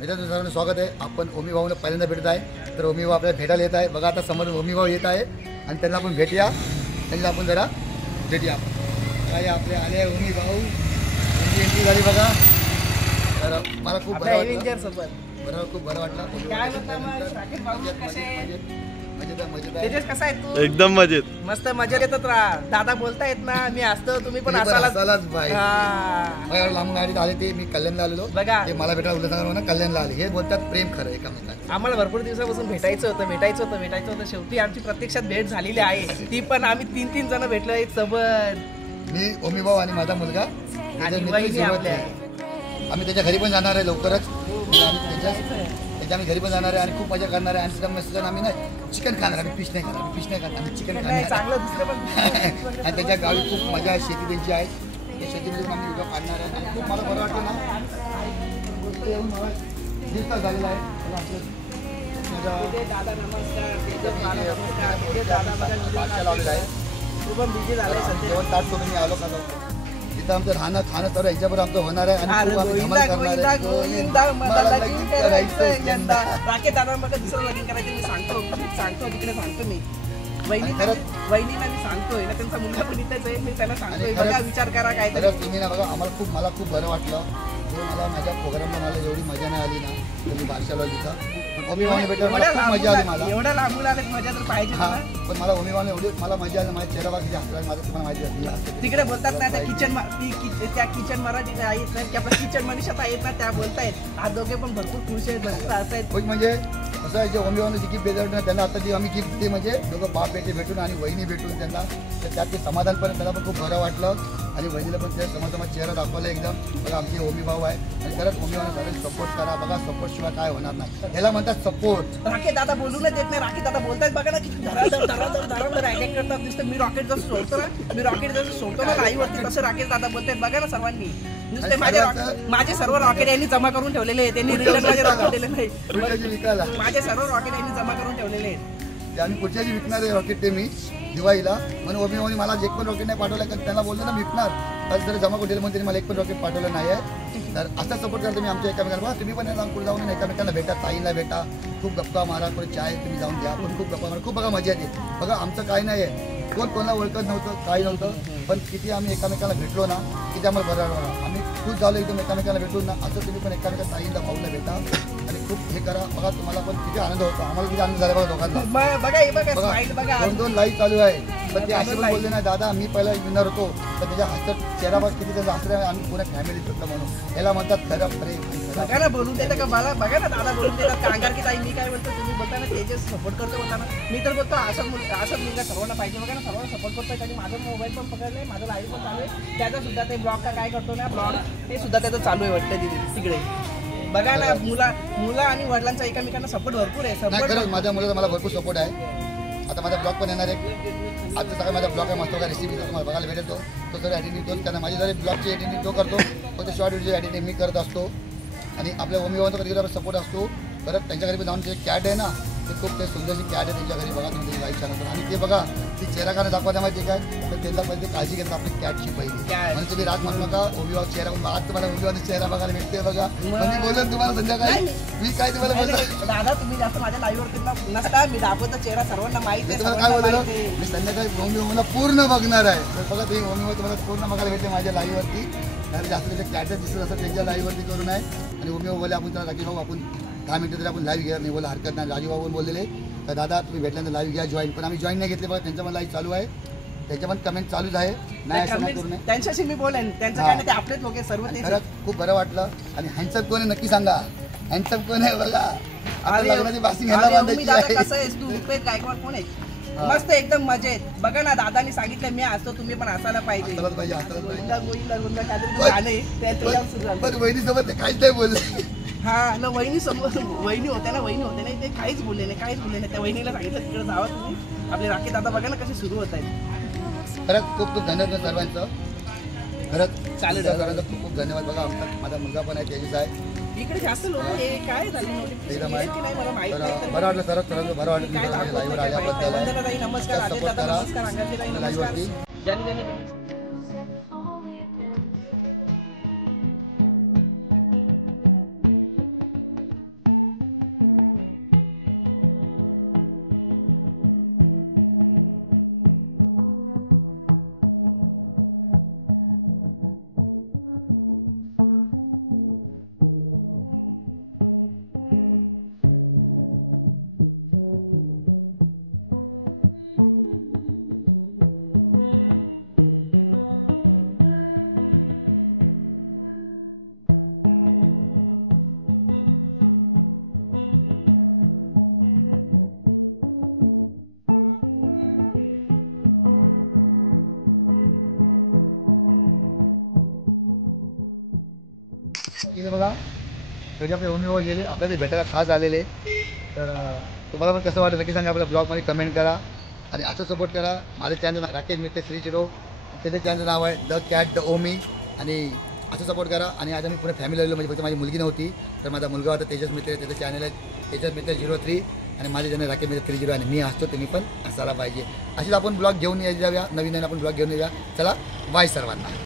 मित्रांनो सर्वांना स्वागत आहे. आपण ओमी भाऊला पहिल्यांदा भेटत आहे. तर ओमी भाऊ आपल्याला भेटायला येत आहे. बघा आता समोर ओमी भाऊ येत आहे आणि त्यांना आपण भेटूया. त्यांना आपण जरा भेटूया. काय आपले आले ओमी भाऊ, एंट्री झाली बघा. तर मला खूप बरं वाटलं. खूप बरं वाटलं. तेजस कसा आहे तू? एकदम मजेत. मस्त मजेत येतात राहा. दादा बोलतायत ना मी असतो, तुम्ही पण असालाच भाई. लांबून गाडीत आले ते मी कल्याणला आलेलो बघा. ते मला भेटायला उल्हासनगर कल्याणला आले. हे बोलतात प्रेम खरं एकामेकांना. आम्हाला भरपूर दिवसापासून भेटायचं होतं. शेवटी आमची प्रत्यक्षात भेट झालेली आहे. ती पण आम्ही 3 जण भेटलो एक सोबत. मी ओमी भाऊ आणि माझा मुलगा आम्ही त्याच्या घरी पण जाणार आहे लवकरच. आम्ही घरी पण जाणार आहे आणि खूप मजा करणार आहे. आणि आम्ही ना चिकन खाणार. आम्ही फिश नाही खाणार. आम्ही चिकन खाणार. आणि त्याच्या गावी खूप मजा आहे. शेती त्यांची आहे. त्या शेतीमध्ये आम्ही उद्या काढणार आहे. आणि खूप मला बरं वाटतं ना. दिवस झालेला आहे. लावलेला आहे. जेवण ताट सोडून मी आलो का तिथं आमचं राहणं खाणं तर याच्याबरोबर आमचं होणार आहे. आणि राकेश दादांमध्ये दुसरं लगीन करायचं मी सांगतो तिकडे सांगतो मी. वहिनीला मी सांगतोय ना, त्यांचा मुलगा पण इथेच आहे. मी त्याला सांगतोय बघा विचार करा काय तर. तुम्ही ना बघा मला खूप बरं वाटलं. मला माझ्या प्रोग्रामला मला एवढी मजा नाही आली ना तर मी बादशाहला तिथं ओमी भाऊने भेटलं. मला खूप मजा आली. मला एवढ्या लांबून आले मजा तर पाहिजे. पण मला ओमी भाऊने एवढी मला मजा आली. माझ्या चेहरा बाकी हसला माझं तुम्हाला माहिती असते. तिकडे बोलतात ना त्या किचन मराठी आहेत ना की आपल्या किचन मनीषात आहेत ना, त्या बोलतायत हा दोघे पण भरपूर खुश आहेत, भरपूर हसतायत. म्हणजे असं आहे जे ओमी भाऊने जी गिफ्ट भेटलं ना त्यांना आता जी आम्ही गिफ्ट ते म्हणजे दोघं बाप बेटे भेटून आणि वहिनी भेटून त्यांना तर त्यात ते समाधानपर्यंत त्यांना पण खूप बरं वाटलं. आणि वहिनीला पण त्या समाजाचा चेहरा दाखवला एकदम. बघा आमचे ओमी भाऊ आहे आणि खरंच ओमी भाऊने खरंच सपोर्ट करा. बघा सपोर्ट शिवाय काय होणार नाही. याला म्हणतात सपोर्ट. राकेश दादा बोलूनच देत नाही. राकेश दादा बोलतायत बघा ना की धराधर ऍक्ट करतात दिसतं. मी रॉकेट जसं सोडतो ना लाईव्हवरती तसं राकेश दादा बोलतायत बघा ना सर्वांनी. नुसते माझे सर्व रॉकेट यांनी जमा करून ठेवलेले आहेत. त्यांनी रिटर्न माझे रॉकेट दिले नाही. माझे सर्व रॉकेट यांनी जमा करून ठेवलेले आहेत. आम्ही पुढच्याची विकणार आहे रॉकेट ते मी दिवाळीला. म्हणून ओमी भाऊने मला एक पण रॉकेट नाही पाठवलं कारण त्यांना बोललं ना विकणार तर जर जमा करून म्हणून त्यांनी मला एक पण रॉकेट पाठवलं नाही आहे. तर असा सपोर्ट करतो मी आमच्या एकामेकांना. तुम्ही पण पुढे जाऊन एकामेकांना भेटा, ताईला भेटा, खूप गप्पा मारा, थोडी चाय तुम्ही जाऊन द्या. पण खूप गप्पा मारा, खूप बघा मजा येते. बघा आमचं काय नाही आहे. कोण कोणाला ओळखत नव्हतं काही नव्हतं. पण किती आम्ही एकामेकाला भेटलो ना किती आम्हाला बरं वाटलं. आम्ही खूप झालो एकदम एकामेकाला भेटून ना. असं तुम्ही पण एकामेका ताईला भाऊला भेटा आणि खूप हे करा. बघा तुम्हाला पण किती आनंद होतो. आम्हाला किती आनंद झाला बघा दोघांना. 2 लाईव्ह चालू आहे. पण ते असे पण बोलले नाही दादा मी पहिला विनर होतो तर त्याच्या हसत चेहरा बघ किती त्याचा हसऱ्या आम्ही पुन्हा फॅमिली होतं म्हणून याला म्हणतात खरं प्रेम. बघा ना बोलून देतात का मला. बघा ना दादा बोलून देतात कांगार की ताई. मी काय बोलतो तुम्ही बोलताना तेजस सपोर्ट करतो बोलताना. मी तर बोलतो असा मुलगा सर्वांना पाहिजे. बघा ना सर्वांना सपोर्ट करतोय. आणि माझा मोबाईल पण पकडलाय, माझं लाईव्ह पण चालू आहे. त्याचा सुद्धा ते ब्लॉग का काय करतो ना ब्लॉग ते सुद्धा त्याचं चालू आहे वाटतं तिकडे. बघा ना मुला आणि वडिलांचा एकमेकांना सपोर्ट भरपूर आहे. सपोर्ट माझ्या मुलाचा मला भरपूर सपोर्ट आहे. आता माझा ब्लॉग पण येणार आहे. आता सगळं माझा ब्लॉग आहे मस्त का रेसिपी तुम्हाला बघायला भेटेल. तो जर एडिटिंग तोच करणार. माझी जरी ब्लॉगची एडिटिंग तो करतो. फक्त शॉर्ट व्हिडिओ एडिटिंग मी करत असतो. आणि आपल्या ओमी भावांचा कधी सपोर्ट असतो. परत त्यांच्या घरी जाऊन जे कॅट आहे ना ते खूप ते सुंदरशी कॅट आहे त्यांच्या घरी. बघा तुम्ही लाईव्ह चॅनल आणि ते बघा ती चेहरा काढून दाखवायला माहिती काय तर त्यांना पहिले काळजी घेतात आपली कॅटची पहिली. म्हणजे तुम्ही रात म्हणू नका ओमी भाऊ चेहरा आज तुम्हाला ओमी भावाचा चेहरा बघायला भेटते. बघा म्हणजे बोलत तुम्हाला संध्याकाळी मी काय तुम्हाला बोलतो दादा तुम्ही जास्त माझ्या लाईव्हवरती नसता. मी दाखवतो चेहरा सर्वांना माहिती आहे. काय बोलतो मी संध्याकाळी ओमी भाऊला पूर्ण बघणार आहे. तर बघा तुम्ही ओमी भाऊ तुम्हाला पूर्ण बघायला भेटते माझ्या लाईव्हवरती. तर जास्त त्याच्या कॅटच दिसत असं त्यांच्या लाईव्हवरती करून आहे. आणि ओमी भाऊ बोले आपण त्याला राकेश भाऊ आपण 10 मिनिटं तरी आपण लाईव्ह घ्या. मी बोला हरकत नाही. राजू भाऊ बोललेले तर दादा तुम्ही भेटल्यानंतर लाईव्ह घ्या जॉईन. पण आम्ही जॉईन नाही घेतले. बघा त्यांचं पण लाईव्ह चालू आहे. त्याच्या पण कमेंट चालूच आहे. नाही असं नाही करून त्यांच्याशी मी बोलेन. त्यांचं काय नाही ते आपलेच लोक सर्व. खरंच खूप बरं वाटलं. आणि हँडसम कोण आहे नक्की सांगा. हँडसम कोण आहे बघा. लग्नाची बासी घ्यायला बांधायची आहे. कसं आहेस तू गायकवाड कोण आहे. मस्त एकदम मजेत. बघा ना दादानी सांगितलं मी असतो तुम्ही पण असायला पाहिजे. वहिनी सोबत काहीच नाही बोलले. हा ना वहिनी होत्या ना ते काहीच बोलले नाही. त्या वहिनीला सांगितलं तिकडे जावा तुम्ही. आपले राकेश दादा बघा ना कसे सुरू होत आहेत. खरंच खूप खूप धन्यवाद सर्वांचं. खरंच चालेल सर्वांचं खूप खूप धन्यवाद. बघा आमचा माझा मुलगा पण आहे तेजस आहे. इकडे जास्त लोक काय झालं मला माहिती नाही. बरं वाटलं सरच बरं वाटलं लाईव्हवर आल्याबद्दल. नमस्कार लाईव्हवरती इथे बघा त्याच्या आपले ओमीवर गेले आपल्याला भेटायला खास आलेले. तर तुम्हाला पण कसं वाटतं नक्की सांगा. आपल्या ब्लॉगमध्ये कमेंट करा आणि असं सपोर्ट करा. माझं चॅनल राकेश मित्र श्री चिरो, त्याचं चॅनलचं नाव आहे द कॅट द ओमी. आणि असं सपोर्ट करा. आणि आज आम्ही पुणे फॅमिली आलेलो, म्हणजे फक्त माझी मुलगी नव्हती तर माझा मुलगा होता तेजस मित्र, त्याचं चॅनल आहे तेजस मित्र 03 आणि माझे चॅनल राकेश मित्र 30 आणि मी असतो, तुम्ही पण असायला पाहिजे. अशीच आपण ब्लॉग घेऊन जाऊया, नवीन आपण ब्लॉग घेऊन येऊया. चला बाय सर्वांना.